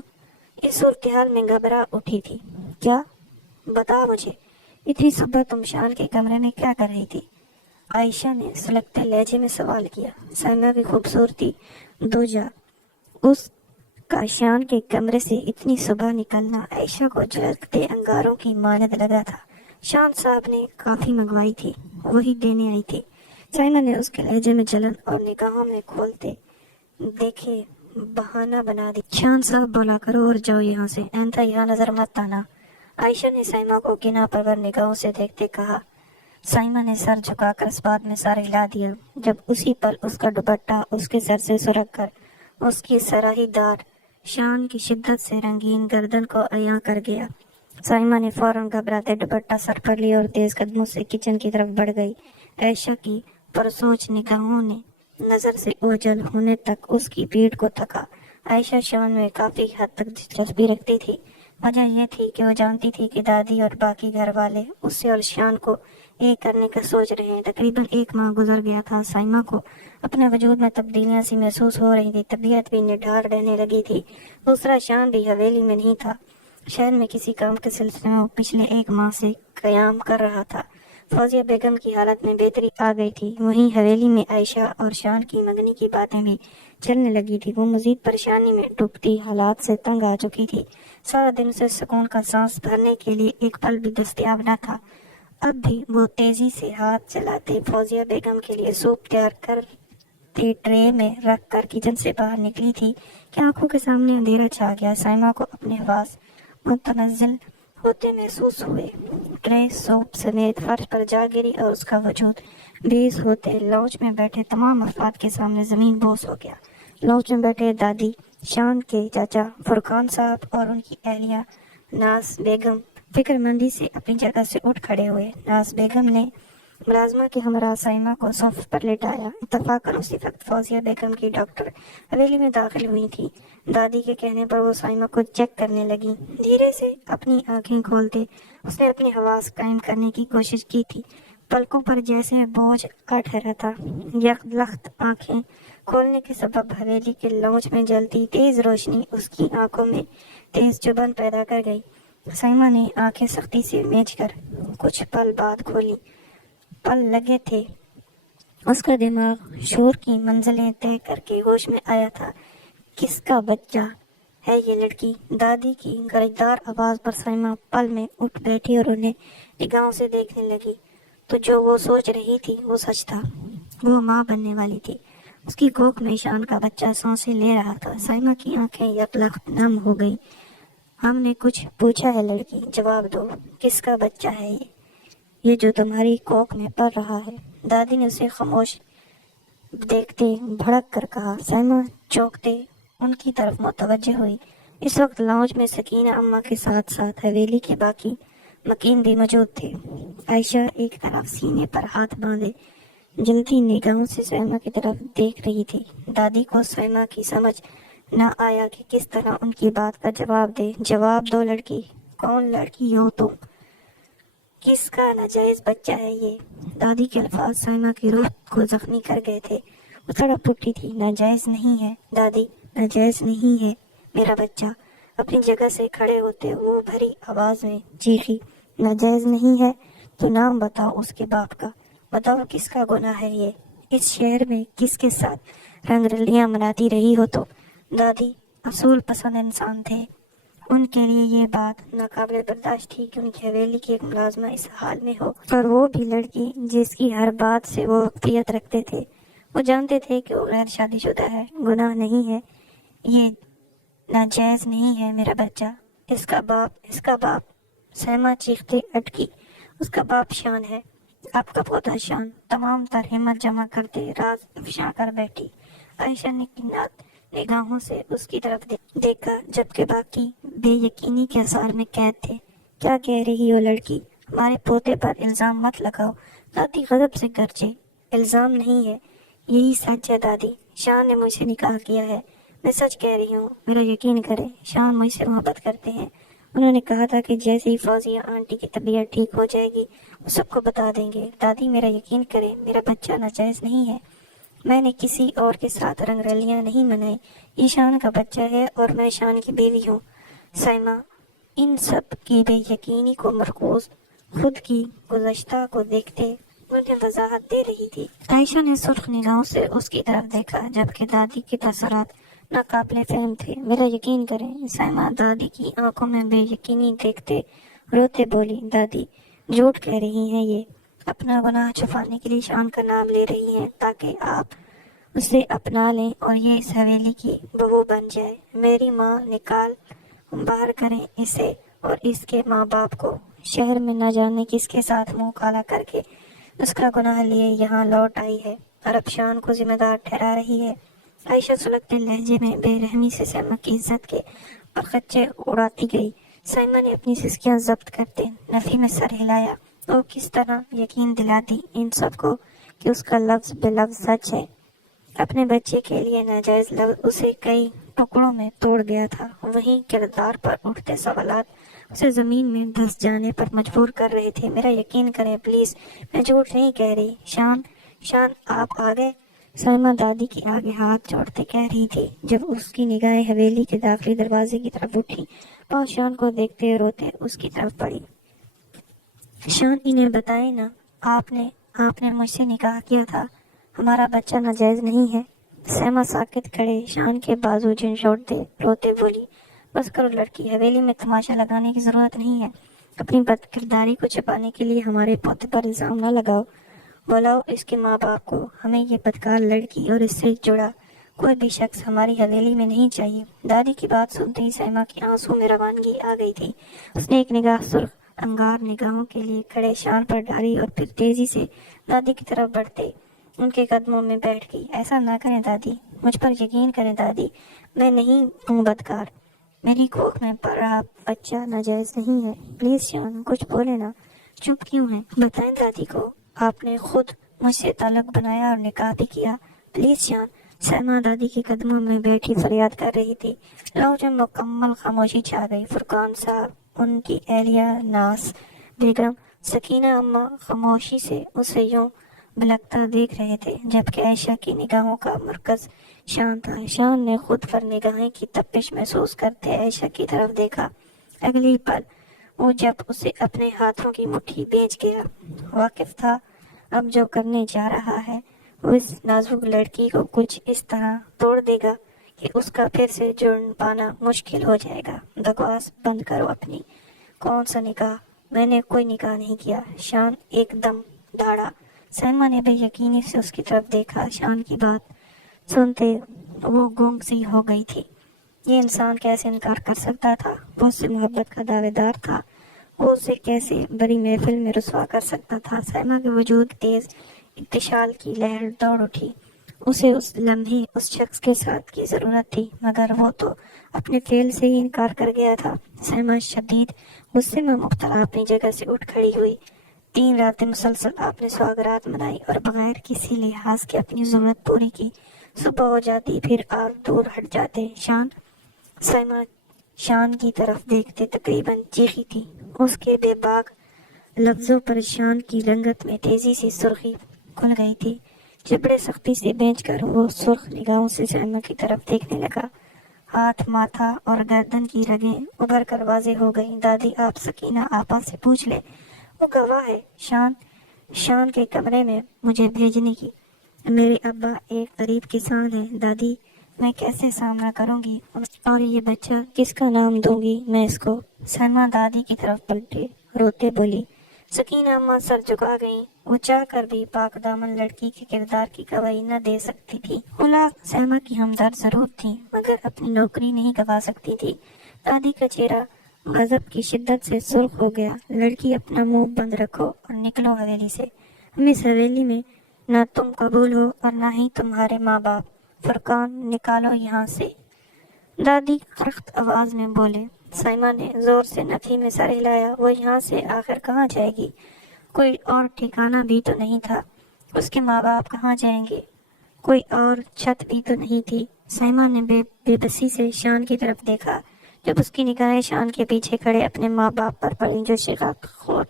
اس صورتحال میں گھبرا اٹھی تھی۔ کیا؟ بتا مجھے، اتنی صبح تم شان کے کمرے میں کیا کر رہی تھی؟ عائشہ نے سلگتے لہجے میں سوال کیا۔ سائمہ کی خوبصورتی دوجا اس کا شان کے کمرے سے اتنی صبح نکلنا عائشہ کو جھلکتے انگاروں کی مانند لگا تھا۔ شان صاحب نے کافی منگوائی تھی، وہی دینے آئی تھی۔ سائمہ نے اس کے لہجے میں جلن اور نگاہوں میں کھولتے دیکھے بہانہ بنا دی۔ شان صاحب بولا کرو اور جاؤ یہاں سے، آئندہ یہاں نظر مت آنا۔ عائشہ نے سائمہ کو کینہ پرور نگاہوں سے دیکھتے کہا۔ سائمہ نے سر جھکا کر اس بات میں سر ہلا دیا جب اسی پل اس کا دوپٹہ اس کے سر سے سرک کر اس کی سراہی دار شان کی شدت سے رنگین گردن کو عیاں کر گیا۔ سائمہ نے فوراً گھبراتے دوپٹہ سر پر لیا اور تیز قدموں سے کچن کی طرف بڑھ گئی۔ عائشہ کی پرسوچ نگاہوں نے نظر سے اوجھل ہونے تک اس کی پیٹھ کو تھکا۔ عائشہ شان میں کافی حد تک دلچسپی رکھتی تھی۔ وجہ یہ تھی کہ وہ جانتی تھی کہ دادی اور باقی گھر والے اس سے اور شان کو ایک کرنے کا سوچ رہے ہیں۔ تقریباً 1 ماہ گزر گیا تھا۔ سائمہ کو اپنے وجود میں تبدیلیاں سی محسوس ہو رہی تھی، طبیعت بھی نڈھال رہنے لگی تھی۔ دوسرا شان بھی حویلی میں نہیں تھا، شہر میں کسی کام کے سلسلے میں وہ پچھلے 1 ماہ سے قیام کر رہا تھا۔ فوزیہ بیگم کی حالت میں بہتری آ گئی تھی۔ وہیں حویلی میں عائشہ اور شان کی منگنی کی باتیں بھی چلنے لگی تھی۔ وہ مزید پریشانی میں ڈوبتی حالات سے تنگ آ چکی تھی۔ سارا دن اسے سکون کا سانس بھرنے کے لیے ایک پل بھی دستیاب نہ تھا۔ اب بھی وہ تیزی سے ہاتھ چلاتے فوزیہ بیگم کے لیے سوپ تیار کرتے ٹرے میں رکھ کر کچن سے باہر نکلی تھی کہ آنکھوں کے سامنے اندھیرا چھا گیا۔ سائمہ کو اپنے حواس متنزل ہوتے محسوس ہوئے۔ ٹرے سوپ سمیت فرش پر جا گری اور اس کا وجود بیز ہوتے لاؤنج میں بیٹھے تمام افراد کے سامنے زمین بوس ہو گیا۔ لاؤنج میں بیٹھے دادی، شان کے چاچا فرقان صاحب اور ان کی اہلیہ ناز بیگم فکر مندی سے اپنی جگہ سے اٹھ کھڑے ہوئے۔ ناز بیگم نے ملازمہ کے ہمراہ سائمہ کو صف پر لٹایا۔ اتفاقاً اسی وقت فوزیہ بیگم کی ڈاکٹر حویلی میں داخل ہوئی تھی۔ دادی کے کہنے پر وہ سائمہ کو چیک کرنے لگی۔ دھیرے سے اپنی آنکھیں کھولتے اس نے اپنے حواس قائم کرنے کی کوشش کی تھی۔ پلکوں پر جیسے بوجھ آ ٹھہرا تھا۔ یکلخت آنکھیں کھولنے کے سبب حویلی کے لاؤنج میں جلتی تیز روشنی اس کی آنکھوں میں تیز چبھن پیدا کر گئی۔ سائمہ نے آنکھیں سختی سے میچ کر کچھ پل بعد کھولی۔ پل لگے تھے اس کا دماغ شور کی منزلیں طے کر کے ہوش میں آیا تھا۔ کس کا بچہ ہے یہ لڑکی؟ دادی کی گرجدار آواز پر سائمہ پل میں اٹھ بیٹھی اور انہیں نگاہوں سے دیکھنے لگی۔ تو جو وہ سوچ رہی تھی وہ سچ تھا۔ وہ ماں بننے والی تھی۔ اس کی کوکھ میں شان کا بچہ سانسیں لے رہا تھا۔ سائمہ کی آنکھیں یکلخت نم ہو گئی۔ ہم نے کچھ پوچھا ہے لڑکی، جواب دو، کس کا بچہ ہے یہ جو تمہاری کوکھ میں پل رہا ہے؟ دادی نے اسے خاموش دیکھتے بھڑک کر کہا۔ سائمہ چونکتے ان کی طرف متوجہ ہوئی۔ اس وقت لاؤنج میں سکینہ اماں کے ساتھ ساتھ حویلی کے باقی مکین بھی موجود تھے۔ عائشہ ایک طرف سینے پر ہاتھ باندھے جلتی نگاہوں سے سائمہ کی طرف دیکھ رہی تھی۔ دادی کو سائمہ کی سمجھ نہ آیا کہ کس طرح ان کی بات کا جواب دے۔ جواب دو لڑکی، کون لڑکی ہو تم؟ کس کا ناجائز بچہ ہے یہ؟ دادی کے الفاظ سائمہ کی روح کو زخمی کر گئے تھے۔ وہ تڑپ اٹھی تھی۔ ناجائز نہیں ہے دادی، ناجائز نہیں ہے میرا بچہ۔ اپنی جگہ سے کھڑے ہوتے وہ بھری آواز میں چیخی۔ ناجائز نہیں ہے تو نام بتاؤ اس کے باپ کا، بتاؤ کس کا گناہ ہے یہ؟ اس شہر میں کس کے ساتھ رنگ رلیاں مناتی رہی ہو تو؟ دادی اصول پسند انسان تھے۔ ان کے لیے یہ بات ناقابل برداشت تھی کہ ان کی حویلی کی ایک ملازمہ اس حال میں ہو، اور وہ بھی لڑکی جس کی ہر بات سے وہ واقفیت رکھتے تھے۔ وہ جانتے تھے کہ وہ غیر شادی شدہ ہے، گناہ نہیں ہے یہ، ناجائز نہیں ہے میرا بچہ۔ اس کا باپ سائمہ چیختے اٹکی۔ اس کا باپ شان ہے، آپ کا پوتا شان۔ تمام تر ہمت جمع کرتے راز افشاں کر بیٹھی۔ عائشہ نے کنات نگاہوں سے اس کی طرف دیکھا جبکہ باقی بے یقینی کے اثار میں قید تھے۔ کیا کہہ رہی ہو لڑکی؟ ہمارے پوتے پر الزام مت لگاؤ۔ دادی غضب سے گرجے۔ الزام نہیں ہے، یہی سچ ہے دادی۔ شان نے مجھ سے نکاح کیا ہے، میں سچ کہہ رہی ہوں، میرا یقین کریں۔ شان مجھ سے محبت کرتے ہیں۔ انہوں نے کہا تھا کہ جیسے ہی فوزیہ آنٹی کی طبیعت ٹھیک ہو جائے گی وہ سب کو بتا دیں گے۔ دادی میرا یقین کریں، میرا بچہ ناجائز نہیں ہے۔ میں نے کسی اور کے ساتھ رنگ رلیاں نہیں منائی۔ یہ شان کا بچہ ہے اور میں شان کی بیوی ہوں۔ سائمہ ان سب کی بے یقینی کو مرکوز خود کی گزشتہ کو دیکھتے انہیں وضاحت دے رہی تھی۔ عائشہ نے سرخ نگاہوں سے اس کی طرف دیکھا جبکہ دادی کے تاثرات ناقابل فہم تھے۔ میرا یقین کریں۔ سائمہ دادی کی آنکھوں میں بے یقینی دیکھتے روتے بولی۔ دادی جھوٹ کہہ رہی ہیں، یہ اپنا گناہ چھپانے کے لیے شان کا نام لے رہی ہیں تاکہ آپ اسے اپنا لیں اور یہ اس حویلی کی بہو بن جائے۔ میری ماں نکال باہر کریں اسے اور اس کے ماں باپ کو۔ شہر میں نہ جانے کس کے ساتھ منہ کالا کر کے اس کا گناہ لیے یہاں لوٹ آئی ہے اور اب شان کو ذمہ دار ٹھہرا رہی ہے۔ عائشہ سلگتے لہجے میں بے رحمی سے سائمہ کی عزت کے پرخچے اڑاتی گئی۔ سائمہ نے اپنی سسکیاں ضبط کرتے نفی میں سر ہلایا۔ وہ کس طرح یقین دلاتی ان سب کو کہ اس کا لفظ بے لفظ سچ ہے۔ اپنے بچے کے لیے ناجائز لفظ اسے کئی ٹکڑوں میں توڑ گیا تھا۔ وہیں کردار پر اٹھتے سوالات اسے زمین میں دھس جانے پر مجبور کر رہے تھے۔ میرا یقین کریں پلیز، میں جھوٹ نہیں کہہ رہی۔ شان آپ آ گئے؟ سائمہ دادی کے آگے ہاتھ جوڑتے کہہ رہی تھی جب اس کی نگاہیں حویلی کے داخلی دروازے کی طرف اٹھی اور شان کو دیکھتے روتے اس کی طرف پڑی۔ شان انہیں بتائے نا آپ نے مجھ سے نکاح کیا تھا، ہمارا بچہ ناجائز نہیں ہے۔ سیما ساکت کھڑے شان کے بازو جھنجھوڑتے روتے بولی، بس کرو لڑکی، حویلی میں تماشا لگانے کی ضرورت نہیں ہے۔ اپنی بد کرداری کو چھپانے کے لیے ہمارے پوتے پر الزام نہ لگاؤ، بلاؤ اس کے ماں باپ کو۔ ہمیں یہ بدکار لڑکی اور اس سے جڑا کوئی بھی شخص ہماری حویلی میں نہیں چاہیے۔ دادی کی بات سنتے ہی سیما کی آنسوں میں روانگی آ گئی تھی۔ اس نے ایک نگاہ سرخ انگار نگاہوں کے لیے کھڑے شان پر ڈالی اور پھر تیزی سے دادی کی طرف بڑھتے ان کے قدموں میں بیٹھ گئی۔ ایسا نہ کریں دادی، مجھ پر یقین کریں دادی، میں نہیں ہوں بدکار، میری کوکھ میں پڑ رہا بچہ ناجائز نہیں ہے۔ پلیز شان، کچھ بولے نا، چپ کیوں ہیں؟ بتائیں دادی کو، آپ نے خود مجھ سے تعلق بنایا اور نکاح بھی کیا، پلیز شان۔ سیما دادی کے قدموں میں بیٹھی فریاد کر رہی تھی۔ لاؤنج میں مکمل خاموشی چھا گئی۔ فرقان صاحب، ان کی اہلیہ ناز بیگم، سکینہ اماں خاموشی سے اسے یوں بلکتا دیکھ رہے تھے، جبکہ عائشہ کی نگاہوں کا مرکز شان تھا۔ شان نے خود پر نگاہیں کی تپش محسوس کرتے عائشہ کی طرف دیکھا۔ اگلی پل وہ جب اسے اپنے ہاتھوں کی مٹھی بھیج گیا، واقف تھا اب جو کرنے جا رہا ہے وہ اس نازک لڑکی کو کچھ اس طرح توڑ دے گا کہ اس کا پھر سے جڑ پانا مشکل ہو جائے گا۔ بکواس بند کرو اپنی۔ کون سا نکاح؟ میں نے کوئی نکاح نہیں کیا۔ شان ایک دم دھاڑا۔ سیما نے بے یقینی سے اس کی طرف دیکھا۔ شان کی بات سنتے وہ گونگ سی ہو گئی تھی۔ یہ انسان کیسے انکار کر سکتا تھا؟ وہ اس سے محبت کا دعوے دار تھا، وہ اسے کیسے بڑی محفل میں رسوا کر سکتا تھا؟ سیما کے وجود تیز اتصال کی لہر دوڑ اٹھی۔ اسے اس لمحے اس شخص کے ساتھ کی ضرورت تھی، مگر وہ تو اپنے فعل سے ہی انکار کر گیا تھا۔ سیما شدید غصے میں مبتلا اپنی جگہ سے اٹھ کھڑی ہوئی۔ 3 راتیں مسلسل آپ نے سوگرات منائی اور بغیر کسی لحاظ کے اپنی ضرورت پوری کی۔ صبح ہو جاتی، پھر آپ دور ہٹ جاتے۔ سیما شان کی طرف دیکھتے تقریباً چیخی تھی۔ اس کے بے باک لفظوں پر شان کی رنگت میں تیزی سے سرخی کھل گئی تھی۔ جبڑے سختی سے بھیج کر وہ سرخ نگاہوں سے سیما کی طرف دیکھنے لگا۔ ہاتھ، ماتھا اور گردن کی رگیں ابھر کر واضح ہو گئیں۔ دادی، آپ سکینہ آپا سے پوچھ لیں، وہ گواہ ہے۔ شان کے کمرے میں مجھے بھیجنے کی۔ میرے ابا ایک غریب کسان ہیں دادی، میں کیسے سامنا کروں گی اور یہ بچہ کس کا نام دوں گی میں اس کو؟ سیما دادی کی طرف پلٹے روتے بولی۔ سکینہ اماں سر جھکا گئیں۔ وہ چاہ کر بھی پاک دامن لڑکی کے کردار کی گواہی نہ دے سکتی تھی۔ اولاد سیما کی ہمدرد ضرور تھی، مگر اپنی نوکری نہیں گوا سکتی تھی۔ دادی کا چہرہ غضب کی شدت سے سرخ ہو گیا۔ لڑکی، اپنا منہ بند رکھو اور نکلو حویلی سے۔ ہم اس حویلی میں نہ تم قبول ہو اور نہ ہی تمہارے ماں باپ۔ فرقان، نکالو یہاں سے۔ دادی سخت آواز میں بولے۔ سیما نے زور سے نفی میں سر ہلایا۔ وہ یہاں سے آخر کہاں جائے گی؟ کوئی اور ٹھکانہ بھی تو نہیں تھا۔ اس کے ماں باپ کہاں جائیں گے؟ کوئی اور چھت بھی تو نہیں تھی۔ سیما نے بے بسی سے شان کی طرف دیکھا۔ جب اس کی نگاہیں شان کے پیچھے کھڑے اپنے ماں باپ پر پڑیں جو شقاق خور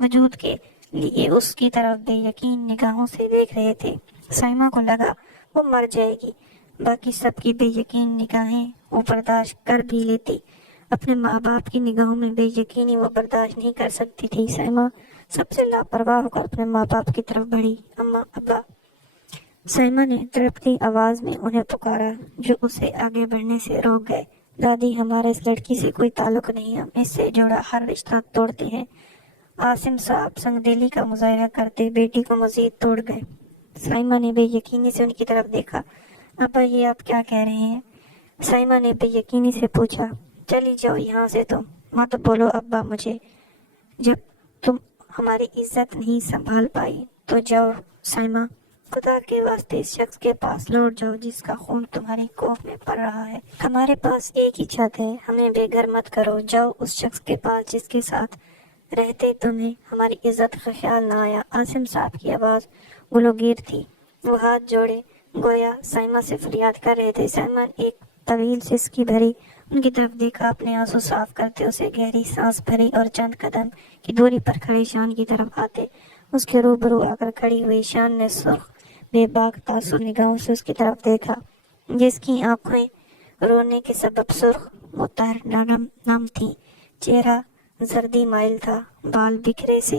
وجود کے لیے اس کی طرف بے یقین نگاہوں سے دیکھ رہے تھے، سیما کو لگا وہ مر جائے گی۔ باقی سب کی بے یقین نگاہیں وہ برداشت کر بھی لیتی، اپنے ماں باپ کی نگاہوں میں بے یقینی وہ برداشت نہیں کر سکتی تھی۔ سیما سب سے لاپرواہ ہو کر اپنے ماں باپ کی طرف بڑھی۔ اماں، ابا۔ سیما نے تڑپتی آواز میں انہیں پکارا، جو اسے آگے بڑھنے سے روک گئے۔ دادی، ہمارا اس لڑکی سے کوئی تعلق نہیں، ہم اس سے جڑا ہر رشتہ توڑتے ہیں۔ عاصم صاحب سنگ دلی کا مظاہرہ کرتے بیٹی کو مزید توڑ گئے۔ سیما نے بے یقینی سے ان کی طرف دیکھا۔ ابا، یہ آپ کیا کہہ رہے ہیں؟ سیما نے بے یقینی سے پوچھا۔ چلی جاؤ یہاں سے، تم مت بولو ابا مجھے۔ جب تم ہماری عزت نہیں سنبھال پائی تو جاؤ سیما، خدا کے واسطے اس شخص کے پاس لوٹ جاؤ جس کا خون تمہاری کوکھ میں پڑ رہا ہے۔ ہمارے پاس ایک ہی چھت ہے، ہمیں بے گھر مت کرو۔ جاؤ اس شخص کے پاس جس کے ساتھ رہتے تمہیں ہماری عزت کا خیال نہ آیا۔ عاصم صاحب کی آواز گلوگیر تھی، وہ ہاتھ جوڑے گویا سیما سے فریاد کر رہے تھے۔ سیما ایک طویل سسکی بھری ان کی طرف دیکھا، اپنے آنسو صاف کرتے اسے گہری سانس بھری اور چند قدم کی دوری پر کھڑے شان کی طرف آتے اس کے روبرو آ کر کھڑی ہوئی۔ شان نے سرخ بے باک تاثر نگاہوں سے اس کی طرف دیکھا، جس کی آنکھیں رونے کے سبب سرخ متحر نم تھی، چہرہ زردی مائل تھا، بال بکھرے سے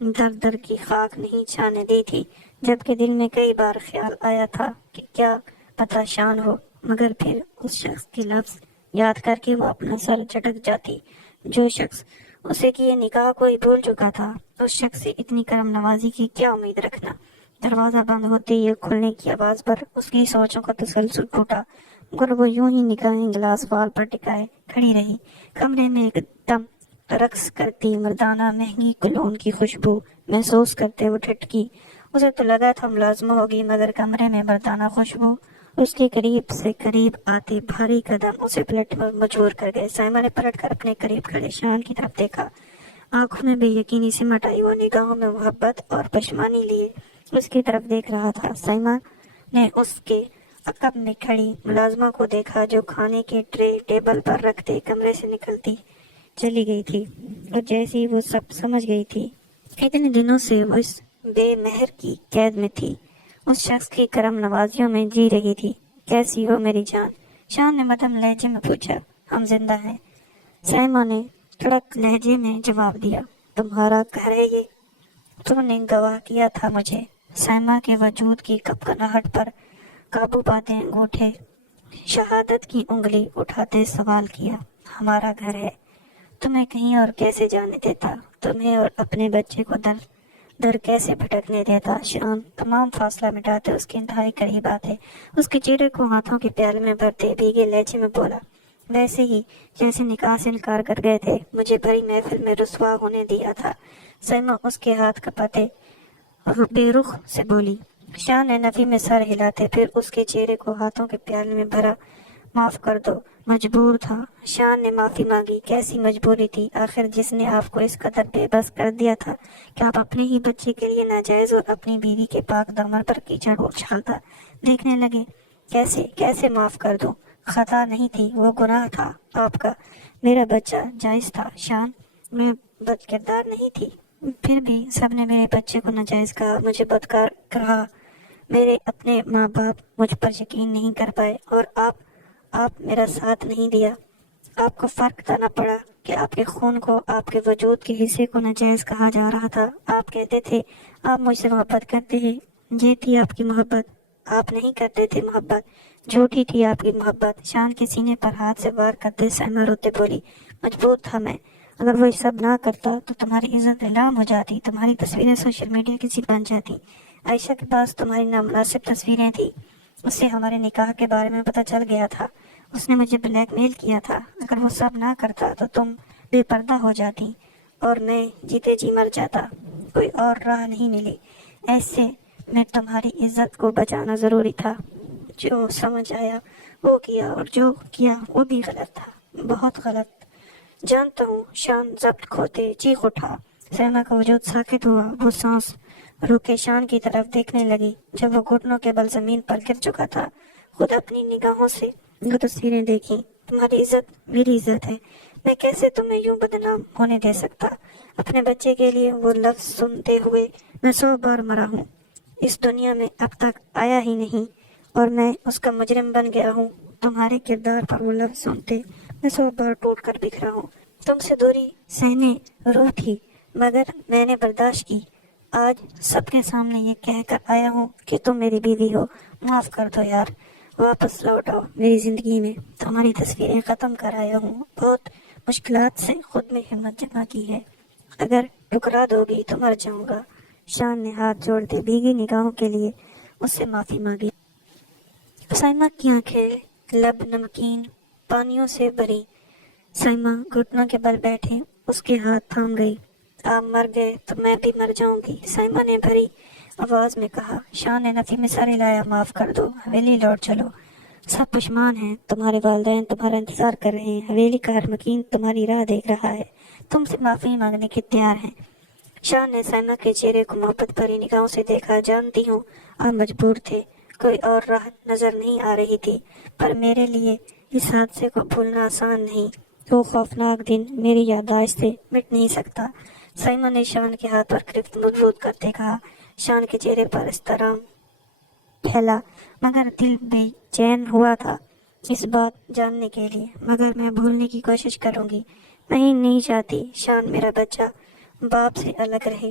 در در کی خاک نہیں چھانے دی تھی، جبکہ دل میں کئی بار خیال آیا تھا کہ کیا پتہ شان ہو، مگر پھر اس شخص کے لفظ یاد کر کے وہ اپنا سر جھٹک جاتی جو شخص اسے کیے نکاح کو ہی بھول چکا تھا۔ اس شخص سے اتنی کرم نوازی کی کیا امید رکھنا؟ دروازہ بند ہوتے ہی کھلنے کی آواز پر اس کی سوچوں کا تسلسل ٹوٹا، مگر وہ یوں ہی نگاہیں گلاس وال پر ٹکائے کھڑی رہی۔ کمرے میں ایک دم رقص کرتی مردانہ مہنگی کولون کی خوشبو محسوس کرتے وہ ٹھٹکی۔ اسے تو لگا تھا ملازمہ ہوگی، مگر کمرے میں مردانہ خوشبو اس کے قریب سے قریب آتے بھاری قدم اسے پلٹ مجبور کر گئے۔ سائمہ نے پلٹ کر اپنے قریب کھڑے شان کی طرف دیکھا، آنکھوں میں بے یقینی سمٹ آئی، وہ نگاہوں میں محبت اور پشمانی لیے اس کی طرف دیکھ رہا تھا۔ سائمہ نے اس کے عقب میں کھڑی ملازمہ کو دیکھا جو کھانے کے ٹرے ٹیبل پر رکھتے کمرے سے نکلتی چلی گئی تھی، اور جیسی وہ سب سمجھ گئی تھی اتنے دنوں سے وہ اس بے مہر کی قید میں تھی، اس شخص کی کرم نوازیوں میں جی رہی تھی۔ کیسی ہو میری جان؟ شان نے مدھم لہجے میں پوچھا۔ ہم زندہ ہیں، سائمہ نے کڑک لہجے میں جواب دیا۔ تمہارا گھر ہے یہ؟ تم نے گواہ کیا تھا مجھے۔ سائمہ کے وجود کی کپکناہٹ پر قابو پاتے انگوٹھے شہادت کی انگلی اٹھاتے سوال کیا۔ ہمارا گھر ہے، تمہیں کہیں اور کیسے جانے دیتا؟ تمہیں اور اپنے بچے کو در در کیسے بھٹکنے دیتا؟ شان تمام فاصلہ مٹاتے اس کے انتہائی قریب آتے اس کے چہرے کو ہاتھوں کے پیالے میں بھرتے بھیگے لہجے میں بولا، ویسے ہی جیسے نکاح سے انکار کر گئے تھے، مجھے بھری محفل میں رسوا ہونے دیا تھا۔ سائمہ اس کے ہاتھ کپاتے بے رخ سے بولی۔ شان نے نفی میں سر ہلاتے پھر اس کے چہرے کو ہاتھوں کے پیالے میں بھرا۔ معاف کر دو، مجبور تھا۔ شان نے معافی مانگی۔ کیسی مجبوری تھی آخر جس نے آپ کو اس قدر بے بس کر دیا تھا کہ آپ اپنے ہی بچے کے لیے ناجائز اور اپنی بیوی کے پاک دامن پر کیچڑ اچھالتا دیکھنے لگے؟ کیسے معاف کر دوں؟ خطا نہیں تھی، وہ گناہ تھا آپ کا۔ میرا بچہ جائز تھا شان، میں بد کردار نہیں تھی۔ پھر بھی سب نے میرے بچے کو ناجائز کہا، مجھے بدکار کہا، میرے اپنے ماں باپ مجھ پر یقین نہیں کر پائے، اور آپ میرا ساتھ نہیں دیا۔ آپ کو فرق بتانا پڑا کہ آپ کے خون کو، آپ کے وجود کے حصے کو ناجائز کہا جا رہا تھا۔ آپ کہتے تھے آپ مجھ سے محبت کرتے ہیں، یہ تھی آپ کی محبت۔ آپ نہیں کرتے تھے محبت، جھوٹی تھی آپ کی محبت۔ شان کے سینے پر ہاتھ سے وار کرتے سائمہ روتے بولی، مجبور تھا میں، اگر وہ سب نہ کرتا تو تمہاری عزت نیلام ہو جاتی، تمہاری تصویریں سوشل میڈیا کی سی بن جاتی۔ عائشہ کے پاس تمہاری نامناسب تصویریں تھی، اس سے ہمارے نکاح کے بارے میں پتہ چل گیا تھا، اس نے مجھے بلیک میل کیا تھا۔ اگر وہ سب نہ کرتا تو تم بے پردہ ہو جاتی اور میں جیتے جی مر جاتا، کوئی اور راہ نہیں ملی۔ ایسے میں تمہاری عزت کو بچانا ضروری تھا۔ جو سمجھ آیا وہ کیا، اور جو کیا وہ بھی غلط تھا، بہت غلط۔ جانتا ہوں۔ شان ضبط کھوتے چیخ اٹھا۔ سائمہ کا وجود ساکت ہوا، وہ سانس روکے شان کی طرف دیکھنے لگی جب وہ گھٹنوں کے بل زمین پر گر چکا تھا۔ خود اپنی نگاہوں سے وہ تصویریں دیکھیں۔ تمہاری عزت میری عزت ہے، میں کیسے تمہیں یوں بدنام ہونے دے سکتا؟ اپنے بچے کے لیے وہ لفظ سنتے ہوئے میں 100 بار مرا ہوں، اس دنیا میں اب تک آیا ہی نہیں، اور میں اس کا مجرم بن گیا ہوں۔ تمہارے کردار پر وہ لفظ سنتے میں 100 بار ٹوٹ کر بکھرا ہوں۔ تم سے دوری سہنے روح تھی، مگر میں نے برداشت کی۔ آج سب کے سامنے یہ کہہ کر آیا ہوں کہ تم میری بیوی ہو۔ معاف کر دو یار، واپس لوٹ آؤ میری زندگی میں۔ تمہاری تصویریں ختم کر آیا ہوں، بہت مشکلات سے خود میں ہمت جمع کی ہے، اگر ٹکرا دو گی تو مر جاؤں گا۔ شان نے ہاتھ جوڑتے بھیگی نگاہوں کے لیے اس سے معافی مانگی۔ سائمہ کی آنکھیں لب نمکین پانیوں سے بھری۔ سائمہ گھٹنوں کے بل بیٹھے اس کے ہاتھ تھام گئی۔ آپ مر گئے تو میں بھی مر جاؤں گی، سائمہ نے بھری آواز میں کہا۔ شان نے نفی میں سر ہلایا۔ معاف کر دو، حویلی لوٹ چلو، سب پشمان ہیں، تمہارے والدین تمہارا انتظار کر رہے ہیں، حویلی کا ہر مکین تمہاری راہ دیکھ رہا ہے، تم سے معافی مانگنے کے تیار ہیں۔ شان نے سائمہ کے چہرے کو محبت بھری نگاہوں سے دیکھا۔ جانتی ہوں آپ مجبور تھے، کوئی اور راہ نظر نہیں آ رہی تھی، پر میرے لیے اس حادثے کو بھولنا آسان نہیں، وہ خوفناک دن میری یادداشت سے مٹ نہیں سکتا۔ سائمہ نے شان کے ہاتھ پر گرفت مضبوط کرتے کہا۔ شان کے چہرے پر احترام پھیلا، مگر دل بے چین ہوا تھا اس بات جاننے کے لیے۔ مگر میں بھولنے کی کوشش کروں گی، میں نہیں چاہتی شان میرا بچہ باپ سے الگ رہے۔